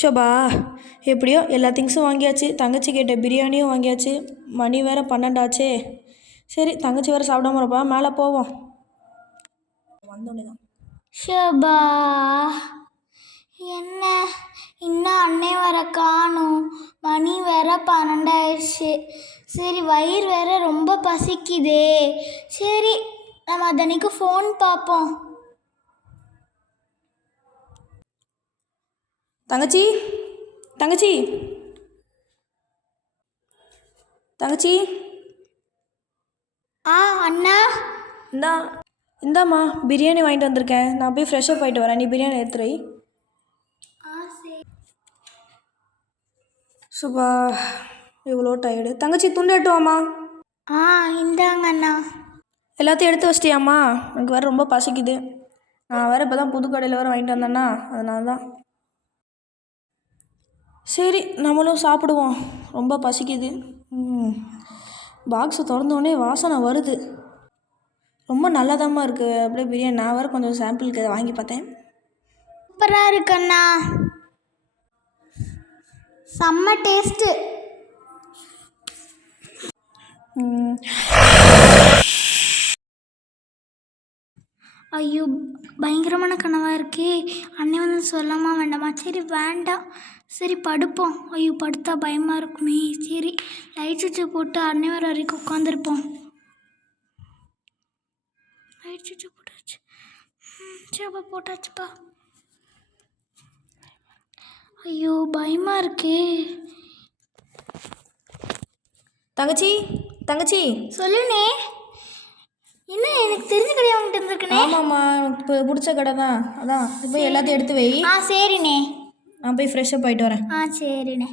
ஷோபா, எப்படியோ எல்லா திங்ஸும் வாங்கியாச்சு. தங்கச்சி கேட்ட பிரியாணியும் வாங்கியாச்சு. மணி வேறு 12 ஆச்சே. சரி, தங்கச்சி வேறு சாப்பிடாம இருப்பா, மேலே போவோம். வந்தோடனே தான் ஷோபா, என்ன இன்னும் அன்னை வர காணும். மணி வேற 12 ஆயிடுச்சு. சரி, வயிறு வேற ரொம்ப பசிக்குதே. சரி, நம்ம அதனைக்கு ஃபோன் பார்ப்போம். தங்கச்சி தங்கச்சி தங்கச்சி அண்ணா, இந்தாம்மா பிரியாணி வாங்கிட்டு வந்திருக்கேன். நான் போய் ஃப்ரெஷ்ஷப் ஆகிட்டு வரேன். நீ பிரியாணி எடுத்துரு. சுபா, இவ்வளோ டயர்டு. தங்கச்சி துண்டு எட்டுவாம்மா. இந்தாங்க அண்ணா. எல்லாத்தையும் எடுத்து வச்சிட்டியாம்மா? எனக்கு வேறு ரொம்ப பசிக்குது. நான் வேறு இப்போ தான் புது கடையில் வேறு வாங்கிட்டு வந்தேன்னா, அதனால தான். சரி, நம்மளும் சாப்பிடுவோம். ரொம்ப பசிக்குது. பாக்ஸை திறந்தோடனே வாசனை வருது. ரொம்ப நல்லாதாம்மா இருக்குது. அப்படியே பிரியாணி நான் வேறு கொஞ்சம் சாம்பிளுக்கு அதை வாங்கி பார்த்தேன். சூப்பராக இருக்குண்ணா, செம்ம டேஸ்ட்டு. ஐயோ, பயங்கரமான கனவாக இருக்கே. அண்ணே வந்து சொல்லாமா வேண்டாமா? சரி வேண்டாம், சரி படுப்போம். ஐயோ, படுத்தா பயமாக இருக்குமே. சரி, லைட் சுவிட்சை போட்டு அண்ணே வர வரைக்கும் உட்காந்துருப்போம். லைட் சுவிட்சை போட்டாச்சு. சரிப்பா, போட்டாச்சுப்பா. ஐயோ, பயமாக இருக்கே. தங்கச்சி தங்கச்சி சொல்லுண்ணே. என்ன, எனக்கு தெரிஞ்ச கடையை வாங்கிட்டு இருந்திருக்கனே? ஆமாம்மா, இப்போ பிடிச்ச கடை தான். அதான் இப்போ எல்லாத்தையும் எடுத்து வை. சரிண்ணே. நான் போய் ஃப்ரெஷ்ஷப் ஆகிட்டு வரேன். சரிண்ணே.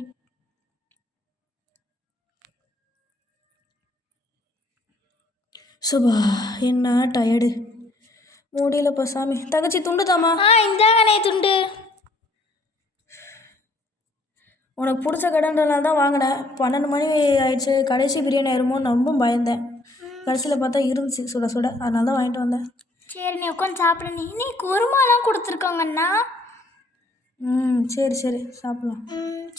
சுபா, என்ன டயர்டு, முடியலப்பா சாமி. தங்கச்சி துண்டு தாம்மா. இந்தாங்கண்ணே துண்டு. உனக்கு பிடிச்ச கடைன்றனால தான் வாங்கினேன். 12 மணி ஆயிடுச்சு. கடைசி பிரியாணி ஆயிருமோன்னு ரொம்ப பயந்தேன். கடைசியில் பார்த்தா இருந்துச்சு சுட சுட, அதனால தான் வாங்கிட்டு வந்தேன். சரி, நீ உட்காந்து சாப்பிட்றேன். நீ குருமாலாம் கொடுத்துருக்காங்கண்ணா. சரி சரி, சாப்பிட்லாம்.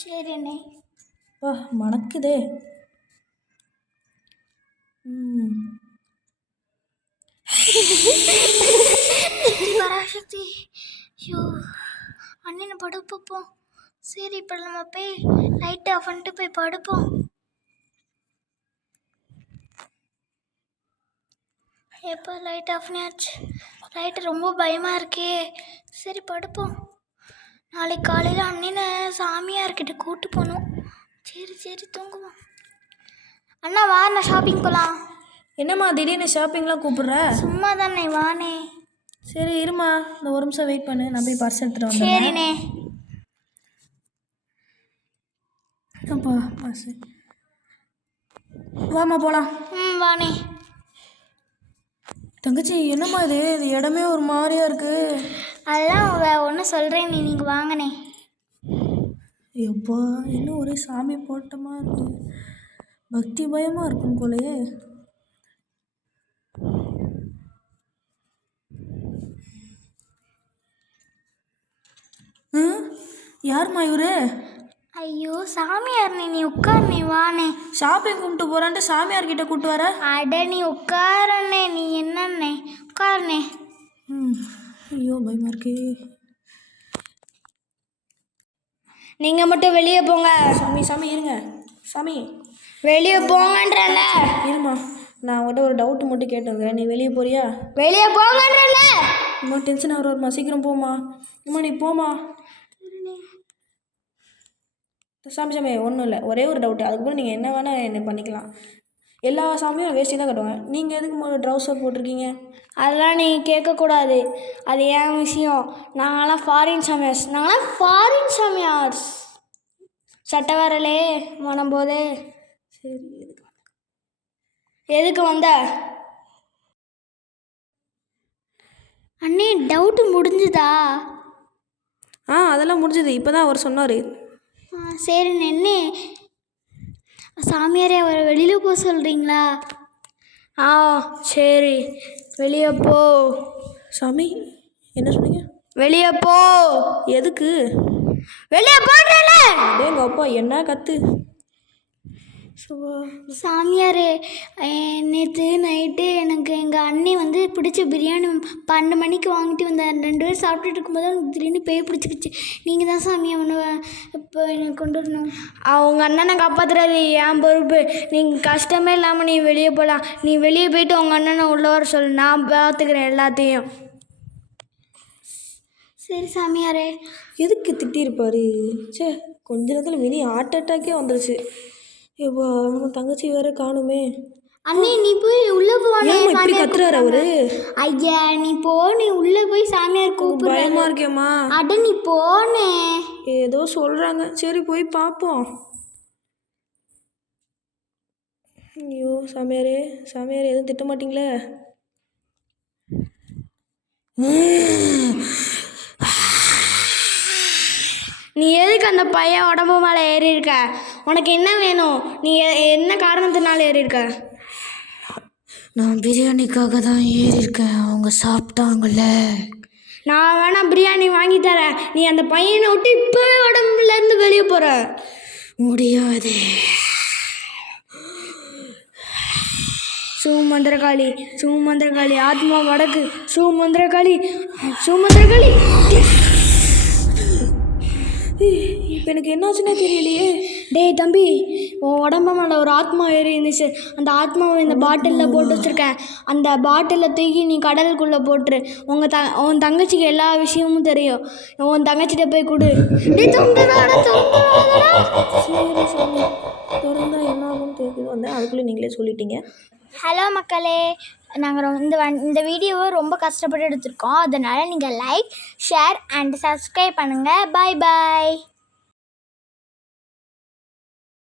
சரி அண்ணே. வா, மணக்குதே. பராசக்தி, ஐயோ அண்ணனை படுப்போம். சரி, இப்போ நம்ம போய் லைட் ஆஃப் பண்ணிட்டு போய் படுப்போம். எப்போ லைட் ஆஃப் பண்ணியாச்சு. லைட்டு ரொம்ப பயமாக இருக்கே. சரி படுப்போம். நாளைக்கு காலையில் அண்ணனை சாமியார்கிட்ட கூப்பிட்டு போகணும். சரி சரி, தூங்குவோம். அண்ணா வா, நான் ஷாப்பிங் போகலாம். என்னம்மா திடீர்னு ஷாப்பிங்லாம் கூப்பிட்ற? சும்மா தானே, வானே. சரி இருமா, இந்த ஒரு நிமிஷம் வெயிட் பண்ணு. நான் போய் பர்ஸ் எடுத்துகிட்டு வந்தேன். சரிண்ணே. அப்பா பர்ஸ், வாம்மா போகலாம். வானே. தங்கச்சி, என்னம்மா இது இடமே ஒரு மாதிரியா இருக்கு. அதெல்லாம் ஒன்று சொல்கிறேன், நீங்கள் வாங்கண்ணே. எப்பா, இன்னும் ஒரே சாமி போட்டமா இருக்கு. பக்தி பயமாக இருக்கும் போலயே. யாரும்மா இவரு? ஐயோ, சாமியார்ண்ணே, நீ உட்காருண்ணே, வானே. ஷாப்பிங் கும்பிட்டு போகிறான்ட்டு சாமியார்கிட்ட கூப்பிட்டு வர? அட நீ உட்காருண்ணே, நீ என்னண்ணே, உட்காருண்ணே. ஐயோ, பயமாக இருக்கு. நீங்கள் மட்டும் வெளியே போங்க. சாமி சாமி இருங்க. சாமி வெளியே போங்கன்றல. இருமா, நான் அவங்ககிட்ட ஒரு டவுட்டு மட்டும் கேட்டுருக்கேன். நீ வெளியே போறியா? வெளியே போங்கன்றல. அம்மா டென்ஷன் ஆகிறோம்மா, சீக்கிரம் போம்மா. அம்மா நீ போம்மா. சாமி சாமி ஒன்றும் இல்லை, ஒரே ஒரு டவுட்டு. அதுக்கப்புறம் நீங்கள் என்ன வேணால் என்ன பண்ணிக்கலாம். எல்லா சாமியும் வேஷ்டி தான் கட்டுவாங்க. நீங்கள் எதுக்கு ட்ரௌசர் போட்டிருக்கீங்க? அதெல்லாம் நீங்கள் கேட்கக்கூடாது. அது ஏன் விஷயம். நாங்களாம் ஃபாரின் சாமியார்ஸ். சட்டை வரலே மனம் போதே. சரி, எதுக்கு வந்த? அண்ணே, டவுட்டு முடிஞ்சுதா? அதெல்லாம் முடிஞ்சது. இப்போ தான் அவர் சொன்னார். சரி நின்று சாமியாரே அவரை வெளியில் போக சொல்கிறீங்களா? சரி, வெளியே போ. சாமி என்ன சொன்னீங்க? வெளியே போ. எதுக்கு? வெளியே போடுறல. எங்கள் அப்பா என்ன கத்து. சுபா சாமியாரே, நேற்று நைட்டு எனக்கு எங்கள் அண்ணி வந்து பிடிச்ச பிரியாணி 12 மணிக்கு வாங்கிட்டு வந்தேன். 2 பேரும் சாப்பிட்டுட்டு இருக்கும்போது எனக்கு திடீர்னு பேய் பிடிச்சிக்கிச்சு. நீங்கள் தான் சாமி அவனை இப்போ எனக்கு கொண்டு வரணும். அவங்க அண்ணனை காப்பாற்றுறது என் பொறுப்பு. நீங்கள் கஷ்டமே இல்லாமல் நீ வெளியே போகலாம். நீ வெளியே போயிட்டு உங்கள் அண்ணனை உள்ளே வர சொல்லு. நான் பார்த்துக்கிறேன் எல்லாத்தையும். சரி சாமியாரே. எதுக்கு திட்டிருப்பாரு? சே, கொஞ்ச நேரத்தில் மினி ஹார்ட் அட்டாக்கே வந்துருச்சு. ஏப்பா நம்ம தங்கச்சி வேற காணுமே. அண்ணி நீ போய் உள்ளே போனே. ஏம்மா இப்படி கத்துறாரு அவரு? ஐயா நீ போ, நீ உள்ளே போய் சாமியார் கூப்பிடு. பயமா இருக்கேம்மா. அட நீ போனே. ஏதோ சொல்றாங்க, சரி போய் பார்ப்போம். ஐயோ சாமியாரே, சாமியாரே எதுவும் திட்ட மாட்டீங்களே? நீ எதுக்கு அந்த பையன் உடம்பு மேலே ஏறி இருக்க? உனக்கு என்ன வேணும்? நீ என்ன காரணத்தினால ஏறி இருக்க? நான் பிரியாணிக்காக தான் ஏறி இருக்கேன். அவங்க சாப்பிட்டாங்கல்ல. நான் வேணா பிரியாணி வாங்கி தரேன். நீ அந்த பையனை விட்டு இப்போவே உடம்புலேருந்து வெளியே போகிற. முடியாது. சுமந்திரகாளி, சுமந்திரகாளி, ஆத்மா வடக்கு, சுமந்திரகாளி, சுமந்திரகாளி. இப்போ எனக்கு என்னாச்சுன்னே தெரியலையே. டேய் தம்பி, உன் உடம்பு மேலே ஒரு ஆத்மா ஏறி இருந்துச்சு. அந்த ஆத்மாவை இந்த பாட்டிலில் போட்டு வச்சுருக்கேன். அந்த பாட்டிலில் தூக்கி நீ கடலுக்குள்ளே போட்டுரு. உன் தங்கச்சிக்கு எல்லா விஷயமும் தெரியும். உன் தங்கச்சிட்ட போய் கொடு. டேய் தொங்குதாடா, தொங்குதாடா. சரி சொல்லி திறந்தா என்ன ஆகும்னு தெரியுது வந்தேன், அதுக்குள்ளே நீங்களே சொல்லிட்டீங்க. ஹலோ மக்களே, நாங்கள் இந்த வீடியோவை ரொம்ப கஷ்டப்பட்டு எடுத்திருக்கோம். அதனால் நீங்கள் லைக், ஷேர் அண்ட் சப்ஸ்கிரைப் பண்ணுங்கள். பாய் பாய்.